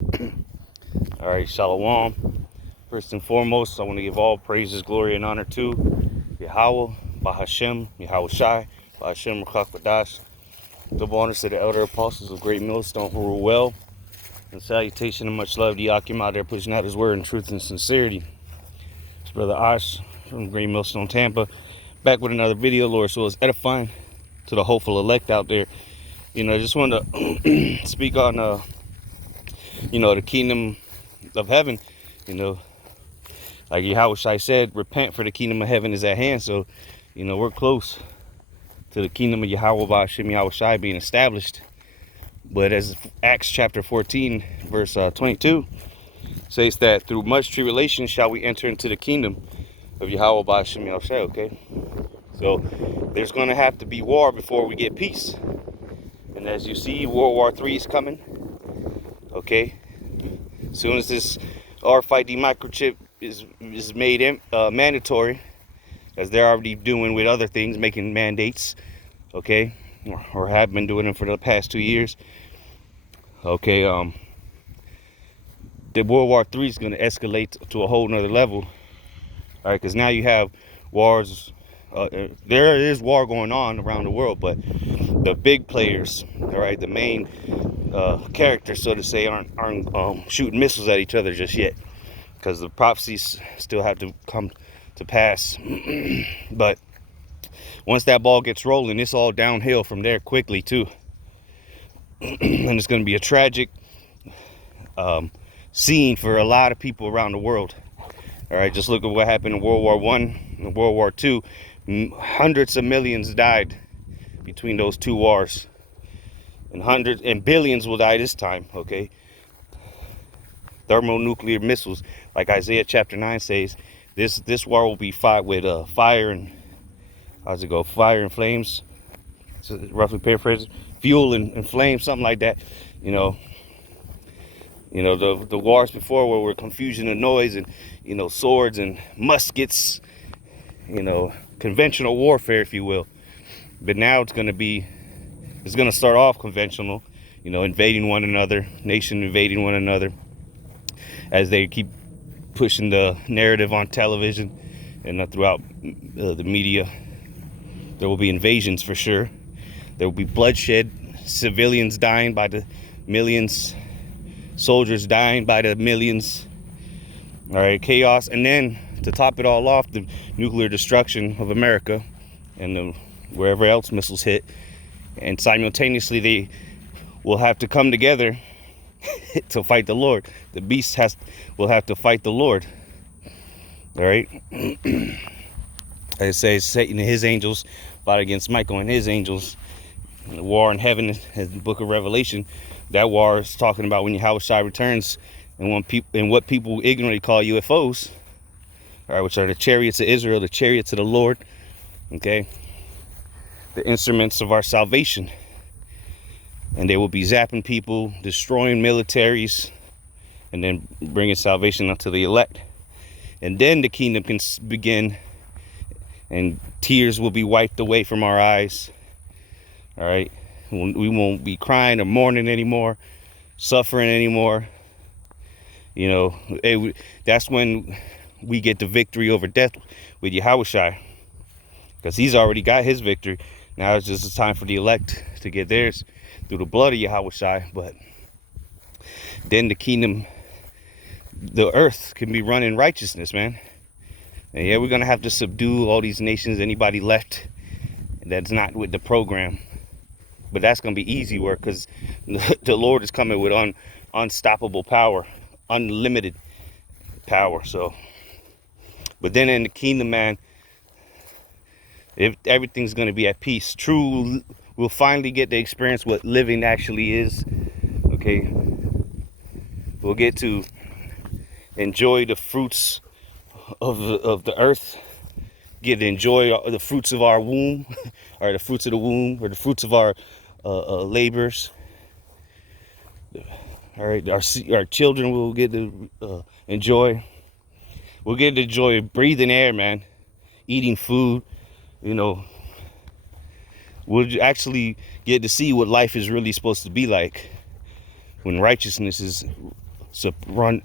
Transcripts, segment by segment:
All right, Shalom. First and foremost, I want to give all praises, glory, and honor to Yahweh, Bahashem, Yahweh Shai, Bahashem, Rakak Badash. Double honors to the elder apostles of Great Millstone who rule well. And salutation and much love to Yakim out there pushing out his word in truth and sincerity. It's Brother Ash from Great Millstone, Tampa. Back with another video, Lord, so it's edifying to the hopeful elect out there. I just wanted to speak on, the kingdom of heaven. Like Yahweh Shai said, repent for the kingdom of heaven is at hand. So, we're close to the kingdom of Yahweh Ba'ashem Yahweh Shai being established. But as Acts chapter 14, verse 22 says that through much tribulation shall we enter into the kingdom of Yahweh Ba'ashem Yahweh Shai, okay? So there's going to have to be war before we get peace. And as you see, World War III is coming, okay? As soon as this RFID microchip is made mandatory, as they're already doing with other things, making mandates, okay, or have been doing them for the past 2 years, okay. The World War III is going to escalate to a whole nother level, all right, because now you have wars. There is war going on around the world, but the big players, all right, the main characters, so to say, aren't shooting missiles at each other just yet, because the prophecies still have to come to pass. But once that ball gets rolling, it's all downhill from there quickly too. And it's going to be a tragic scene for a lot of people around the world. All right, just look at what happened in World War I and World War II. Hundreds of millions died between those two wars, and hundreds and billions will die this time, okay? Thermonuclear missiles, like Isaiah chapter 9 says, this war will be fought with fire and, how's it go, fire and flames, so roughly paraphrasing, fuel and flames, something like that. The wars before were confusion and noise and, swords and muskets, conventional warfare, if you will. But now it's going to start off conventional, invading one another, nation invading one another, as they keep pushing the narrative on television and throughout the media. There will be invasions for sure. There will be bloodshed, civilians dying by the millions, soldiers dying by the millions. All right, chaos. And then to top it all off, the nuclear destruction of America and wherever else missiles hit. And simultaneously, they will have to come together to fight the Lord. The beast will have to fight the Lord. All right. It says Satan and his angels fought against Michael and his angels. The war in heaven is the book of Revelation. That war is talking about when Yahweh Shai returns and what people ignorantly call UFOs, all right, which are the chariots of Israel, the chariots of the Lord, okay, the instruments of our salvation. And they will be zapping people, destroying militaries, and then bringing salvation unto the elect. And then the kingdom can begin, and tears will be wiped away from our eyes. All right, we won't be crying or mourning anymore, suffering anymore. That's when we get the victory over death with Yahweh Shai, because he's already got his victory. Now it's just time for the elect to get theirs through the blood of Yahweh Shai. But then the kingdom, the earth can be run in righteousness, man. And yeah, we're gonna have to subdue all these nations, anybody left that's not with the program. But that's going to be easy work, because the Lord is coming with unstoppable power, unlimited power. So, but then in the kingdom, man, if everything's going to be at peace. We'll finally get to experience what living actually is. Okay, we'll get to enjoy the fruits of the earth. Get to enjoy the fruits of our womb, or the fruits of the womb, or the fruits of our labors. All right, our children will get to enjoy. We'll get to enjoy breathing air, man, eating food. We'll actually get to see what life is really supposed to be like when righteousness is run,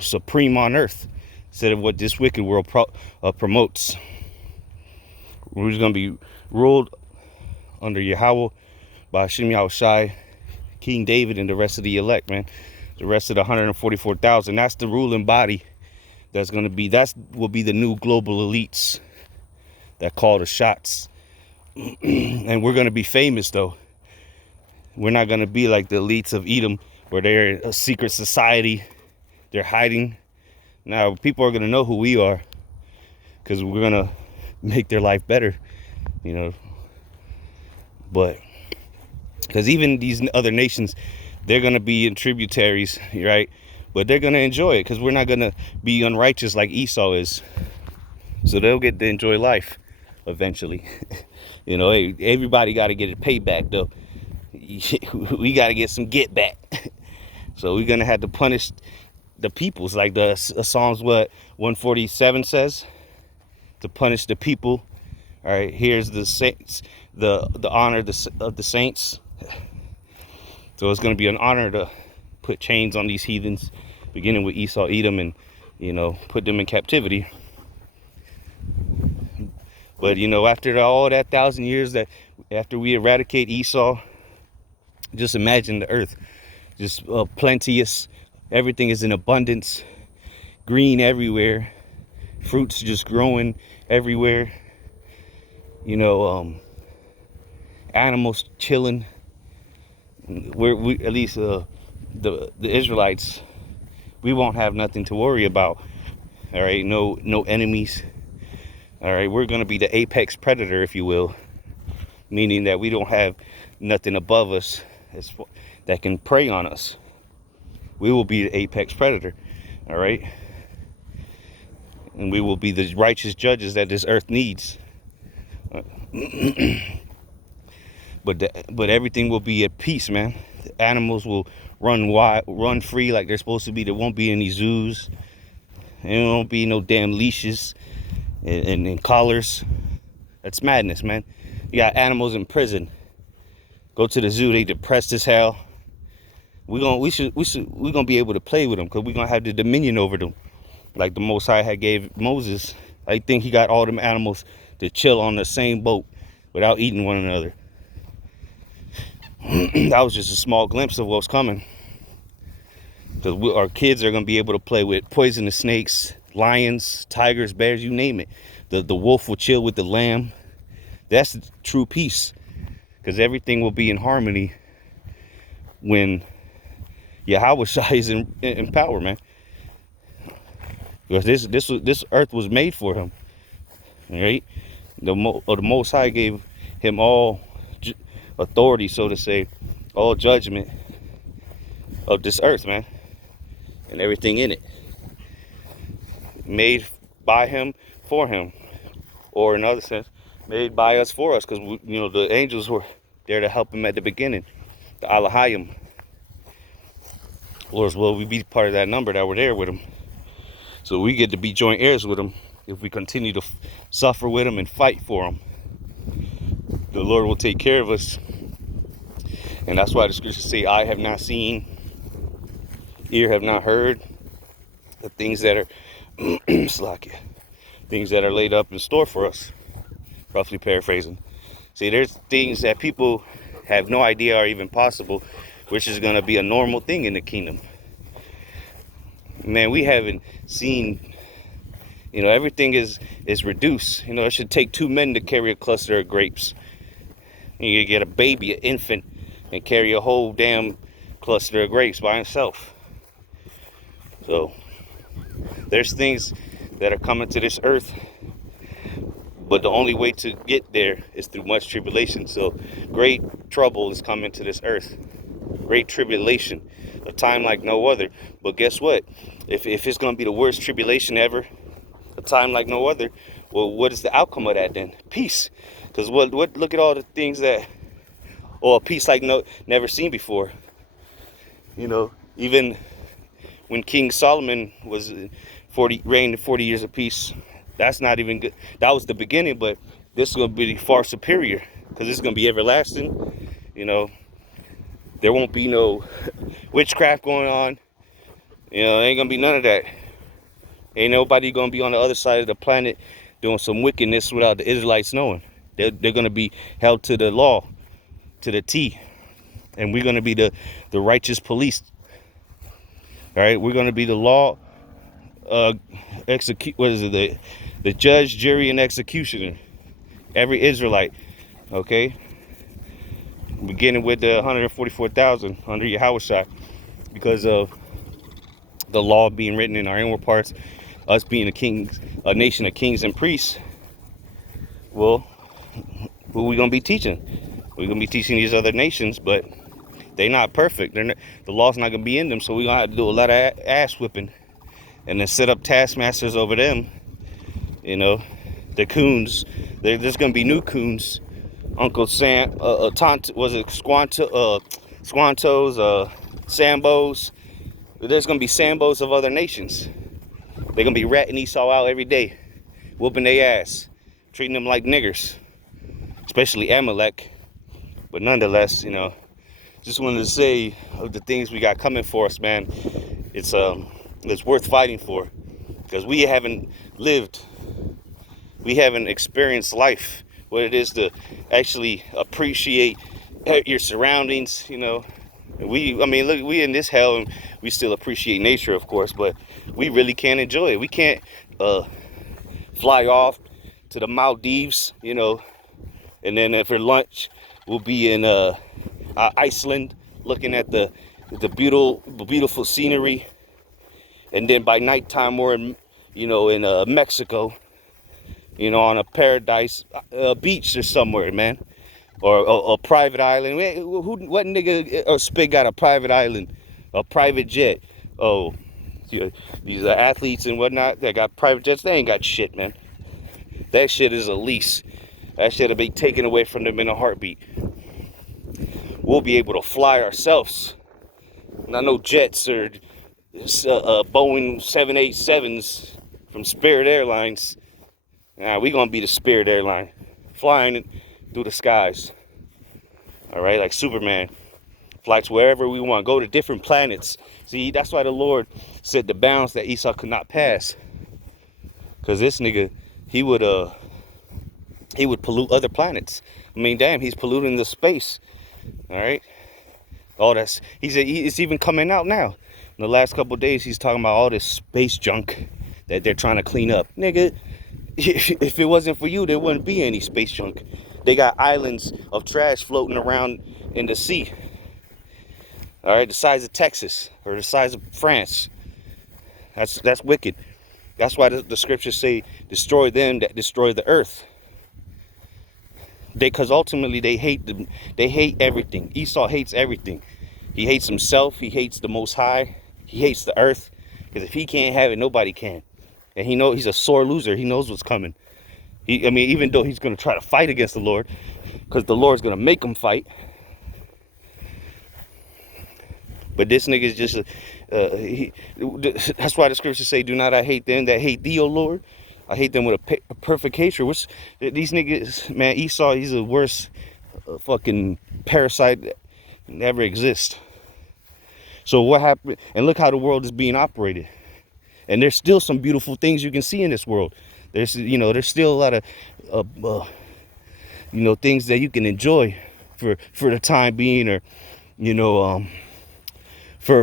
supreme on earth, instead of what this wicked world promotes. We're just going to be ruled under Yahweh, by Hashem Yahushai, King David, and the rest of the elect, man. The rest of the 144,000. That's the ruling body. That will be the new global elites that call the shots. And we're going to be famous, though. We're not going to be like the elites of Edom, where they're a secret society. They're hiding. Now, people are going to know who we are, because we're going to make their life better, But, because even these other nations, they're going to be in tributaries, right? But they're going to enjoy it, because we're not going to be unrighteous like Esau is. So they'll get to enjoy life eventually. Hey, everybody got to get a payback, though. We got to get some get back. So we're going to have to punish the peoples, like the Psalms 147 says, to punish the people. All right, here's the saints, the honor of the saints. So it's going to be an honor to put chains on these heathens, beginning with Esau, Edom, and put them in captivity. But after all that 1,000 years, that after we eradicate Esau, just imagine the earth, just plenteous. Everything is in abundance, green everywhere, fruits just growing everywhere. Animals chilling. We at least the Israelites, we won't have nothing to worry about. All right, no enemies. All right, we're gonna be the apex predator, if you will, meaning that we don't have nothing above us that can prey on us. We will be the apex predator. All right, and we will be the righteous judges that this earth needs. But everything will be at peace, man. The animals will run wild, run free like they're supposed to be. There won't be any zoos. There won't be no damn leashes and collars. That's madness, man. You got animals in prison. Go to the zoo, they depressed as hell. We're gonna be able to play with them, because we're gonna have the dominion over them, like the Most High had gave Moses. I think he got all them animals to chill on the same boat without eating one another. That was just a small glimpse of what's coming. Because our kids are going to be able to play with poisonous snakes, lions, tigers, bears, you name it. The wolf will chill with the lamb. That's true peace. Because everything will be in harmony when Yahweh Shai is in power, man. Because this earth was made for him. Right? The Most High gave him all authority, so to say, all judgment of this earth, man, and everything in it, made by him for him, or in other sense, made by us for us, because the angels were there to help him at the beginning, the Alahayim. Lord's will, we be part of that number that were there with him, so we get to be joint heirs with him if we continue to suffer with him and fight for him. The Lord will take care of us. And that's why the scriptures say, eye have not seen, ear have not heard, the things that are things that are laid up in store for us. Roughly paraphrasing. See, there's things that people have no idea are even possible, which is going to be a normal thing in the kingdom. Man, we haven't seen, everything is reduced. It should take 2 men to carry a cluster of grapes. You get a baby, an infant, and carry a whole damn cluster of grapes by himself. So there's things that are coming to this earth, but the only way to get there is through much tribulation. So great trouble is coming to this earth. Great tribulation, a time like no other. But guess what? If it's going to be the worst tribulation ever, a time like no other, well, what is the outcome of that then? Peace. Because look at all the things that, or a peace like never seen before. Even when King Solomon was reigned 40 years of peace, that's not even good. That was the beginning, but this is going to be far superior, because it's going to be everlasting. There won't be no witchcraft going on. You know, ain't gonna be none of that. Ain't nobody gonna be on the other side of the planet doing some wickedness without the Israelites knowing. They're gonna be held to the law, to the T, and we're gonna be the righteous police. All right, we're gonna be the law execute. What is it? The judge, jury, and executioner. Every Israelite. Okay, beginning with the 144,000 under Yahushua, because of the law being written in our inward parts, us being a nation of kings and priests. Well, who we gonna be teaching? We're gonna be teaching these other nations, but they're not perfect. The law's not gonna be in them, so we're gonna have to do a lot of ass whipping, and then set up taskmasters over them. You know, the coons. There's gonna be new coons. Uncle Sam, was it Squantos, Sambos? There's gonna be Sambos of other nations. They're gonna be ratting Esau out every day, whooping their ass, treating them like niggers, especially Amalek. But nonetheless, you know, just wanted to say of the things we got coming for us, man. It's worth fighting for, because we haven't experienced life, what it is to actually appreciate your surroundings. You know, I mean, look, we in this hell and we still appreciate nature, of course, but we really can't enjoy it. We can't fly off to the Maldives, you know, and then for lunch we'll be in Iceland, looking at the beautiful scenery, and then by nighttime we're in, you know, in Mexico, you know, on a paradise beach or somewhere, man, or a private island. What nigga or spit got a private island, a private jet? Oh, these athletes and whatnot that got private jets, they ain't got shit, man. That shit is a lease. That shit'll be taken away from them in a heartbeat. We'll be able to fly ourselves. Not no jets or Boeing 787s from Spirit Airlines. Nah, we gonna be the Spirit Airline, flying through the skies. All right, like Superman, flights wherever we want, go to different planets. See, that's why the Lord set the bounds that Esau could not pass. Cause this nigga, he would pollute other planets. I mean, damn, he's polluting the space. All right, it's even coming out now. In the last couple of days, he's talking about all this space junk that they're trying to clean up, nigga. If it wasn't for you, there wouldn't be any space junk. They got islands of trash floating around in the sea. All right, the size of Texas or the size of France. That's wicked. That's why the scriptures say, destroy them that destroy the earth. Because ultimately they hate everything. Esau hates everything. He hates himself. He hates the Most High. He hates the earth. Because if he can't have it, nobody can. And he's a sore loser. He knows what's coming. I mean, even though he's going to try to fight against the Lord, because the Lord's going to make him fight. But this nigga is just, that's why the scriptures say, do not I hate them that hate thee, O Lord. I hate them with a perfect hatred. These niggas, man, Esau, he's the worst fucking parasite that ever exists. So what happened? And look how the world is being operated. And there's still some beautiful things you can see in this world. There's still a lot of, things that you can enjoy for the time being, or, for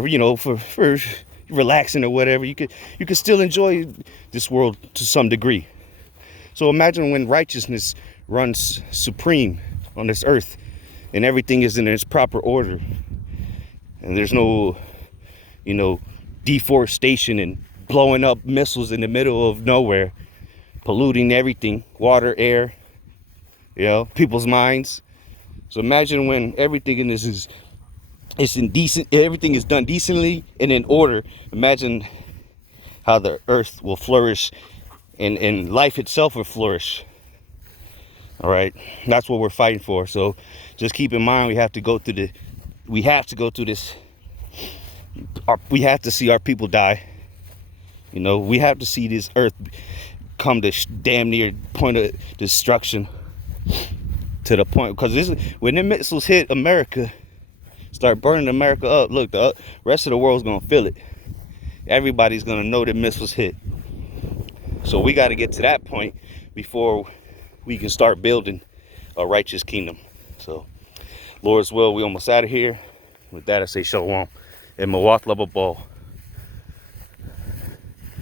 relaxing or whatever. You could still enjoy this world to some degree. So imagine when righteousness runs supreme on this earth, and everything is in its proper order, and there's no, deforestation and blowing up missiles in the middle of nowhere, polluting everything, water, air, people's minds. So imagine when everything in this it's indecent, everything is done decently and in order. Imagine how the earth will flourish and life itself will flourish. All right, that's what we're fighting for. So just keep in mind, we have to go through this. We have to see our people die. We have to see this earth come to damn near point of destruction, to the point, because when the missiles hit America, Start burning America up. Look, the rest of the world's gonna feel it. Everybody's gonna know that missiles hit. So we got to get to that point before we can start building a righteous kingdom. So, Lord's will, we almost out of here. With that, I say shalom and Mawath Lava Ball.